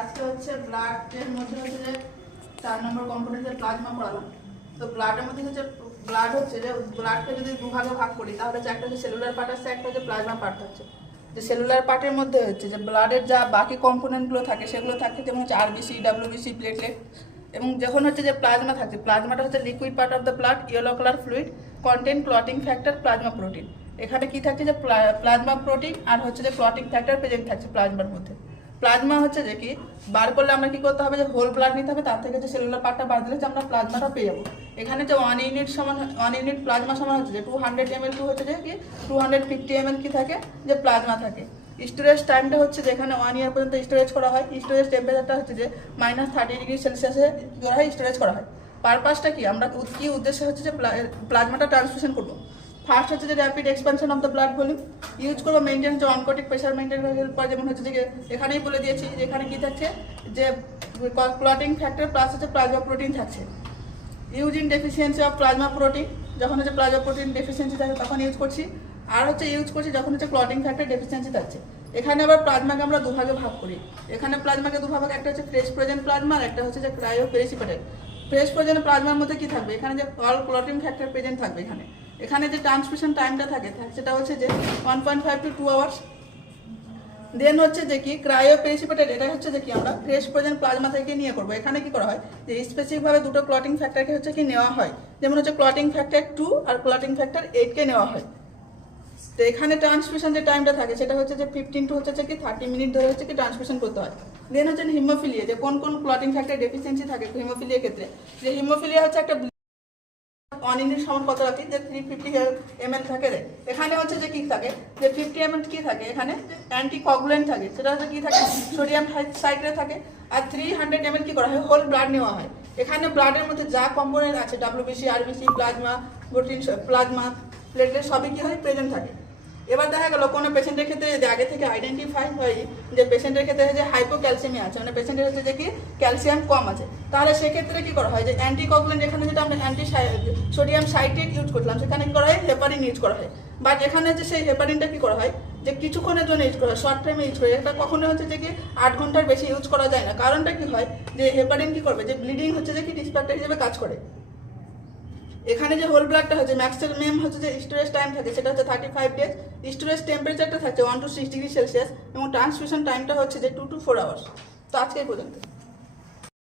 আজকে হচ্ছে ব্লাডের মধ্যে হচ্ছে যে 4 নম্বর কম্পোনেন্টের প্লাজমা পড়ালাম। তো ব্লাডের মধ্যে হচ্ছে ব্লাড হচ্ছে যে ব্লাডকে যদি দুভাগে ভাগ করি তাহলে হচ্ছে একটা হচ্ছে সেলুলার পার্ট আছে, একটা হচ্ছে প্লাজমা পার্ট আছে। যে সেলুলার পার্টের মধ্যে হচ্ছে যে ব্লাডের যা বাকি কম্পোনেন্টগুলো থাকে সেগুলো থাকে, যেমন হচ্ছে আরবিসি, ডাব্লিউবিসি, প্লেটলেট। এবং যখন হচ্ছে যে প্লাজমা থাকছে, প্লাজমাটা হচ্ছে liquid part of the blood, yellow colour fluid, content clotting factor, plasma protein. এখানে কি থাকছে যে প্লাজমা প্রোটিন আর হচ্ছে যে ক্লটিং ফ্যাক্টর প্রেজেন্ট থাকছে প্লাজমার মধ্যে। প্লাজমা হচ্ছে যে কি বার করলে আমরা কি করতে হবে, যে হোল ব্লাড নিতে হবে, তার থেকে যে সেলুলার পার্টটা বার দিলে যে আমরা প্লাজমাটা পেয়ে যাবো। এখানে যে 1 ইউনিট প্লাজমা সমান হচ্ছে যে 200 ml টু হচ্ছে যে কি 250 ml কি থাকে যে প্লাজমা থাকে। স্টোরেজ টাইমটা হচ্ছে যেখানে 1 ইয়ার পর্যন্ত স্টোরেজ করা হয়। স্টোরেজ টেম্পারেচারটা হচ্ছে যে -30°C কী করা হয়, স্টোরেজ করা হয়। পারপাসটা কি, আমরা কি উদ্দেশ্যে হচ্ছে যে প্লাজমাটা ট্রান্সফিউশন করবো। ফার্স্ট হচ্ছে যে rapid expansion of the blood volume use করবো, মেনটেন যে অনকোটিক প্রেশার মেনটেন হেল্প করে। যেমন হচ্ছে যে এখানেই বলে দিয়েছি যে এখানে কি থাকছে যে ক্লটিং ফ্যাক্টর প্লাস হচ্ছে প্লাজমা প্রোটিন থাকছে। Use in deficiency of plasma protein, যখন হচ্ছে প্লাজমা প্রোটিন ডেফিসিয়েন্সি থাকে তখন ইউজ করছি। আর হচ্ছে ইউজ করছি যখন হচ্ছে ক্লটিং ফ্যাক্টর ডেফিসিয়েন্সি থাকছে। এখানে আবার প্লাজমাকে আমরা দুভাগে ভাগ করি। এখানে প্লাজমাকে দুভাগে, একটা হচ্ছে ফ্রেশ ফ্রোজেন প্লাজমা আর একটা হচ্ছে যে ক্রায়ো পেরিসিপিটেট। ফ্রেশ ফ্রোজেন প্লাজমার মধ্যে কি থাকবে, এখানে যে অল ক্লটিং ফ্যাক্টর প্রেজেন্ট থাকবে। এখানে যে ট্রান্সমিশন টাইমটা থাকে সেটা হচ্ছে যে 1.5 to 2 hours। দেন হচ্ছে যে কি ক্রায়ো পেরিসিপিটেট, এটা হচ্ছে যে কি আমরা ফ্রেশ ফ্রোজেন প্লাজমা থেকে নিয়ে করবো। এখানে কি করা হয় যে স্পেসিফিকভাবে দুটো ক্লটিং ফ্যাক্টরকে হচ্ছে কি নেওয়া হয়, যেমন হচ্ছে ক্লটিং ফ্যাক্টর 2 আর ক্লটিং ফ্যাক্টর 8কে নেওয়া হয়। তো এখানে ট্রান্সমিশন যে টাইমটা থাকে সেটা হচ্ছে যে 15 to হচ্ছে কি 30 মিনিট ধরে হচ্ছে কি ট্রান্সমিশন করতে হয়। দেন হচ্ছে হিমোফিলিয়া, যে কোন কোন ক্লটিং ফ্যাক্টর ডেফিসিয়েন্সি থাকে হিমোফিলিয়ার ক্ষেত্রে। যে হিমোফিলিয়া হচ্ছে একটা 1 ইউনিট সমান কত রাখি, যে 350 ml থাকে রে। এখানে হচ্ছে যে কি থাকে যে 50 ml কি থাকে, এখানে অ্যান্টিকগুলেন্ট থাকে, সেটা হচ্ছে কি থাকে সোডিয়াম সাইট্রেট থাকে। আর 300 ml কি করা হয়, হোল ব্লাড নেওয়া হয়। এখানে ব্লাডের মধ্যে যা কম্পোনেন্ট আছে WBC, RBC, plasma protein, plasma platelet সবই কি হয় প্রেজেন্ট থাকে। এবার দেখা গেল কোনো পেশেন্টের ক্ষেত্রে যদি আগে থেকে আইডেন্টিফাই হয় যে পেশেন্টের ক্ষেত্রে যে হাইপোক্যালসিয়ামিয়া আছে, মানে পেশেন্টের হচ্ছে যে কি ক্যালসিয়াম কম আছে, তাহলে সেক্ষেত্রে কি করা হয় যে অ্যান্টিকগুলেন্ট, এখানে যেটা আমরা সোডিয়াম সাইট্রেট ইউজ করলাম সেখানে কি করা হয় হেপারিন ইউজ করা হয়। বাট এখানে যে সেই হেপারিনটা কি করা হয় যে কিছুক্ষণের জন্য ইউজ করা হয়, শর্ট টাইমে ইউজ করা হয়। এটা কখনো হচ্ছে যে কি 8 ঘন্টার বেশি ইউজ করা যায় না। কারণটা কি হয় যে হেপারিন কি করবে, যে ব্লিডিং হচ্ছে যে কি ডিসফ্যাক্টর হিসেবে কাজ করে। এখানে যে হোল ব্লাডটা হচ্ছে ম্যাক্সিমাম হচ্ছে যে স্টোরেজ টাইম থাকে সেটা হচ্ছে 35 days। স্টোরেজ টেম্পারেচারটা থাকছে 1 to 6°C এবং ট্রান্সফিউশন টাইমটা হচ্ছে যে 2 to 4 hours। তো আজকে এই পর্যন্ত।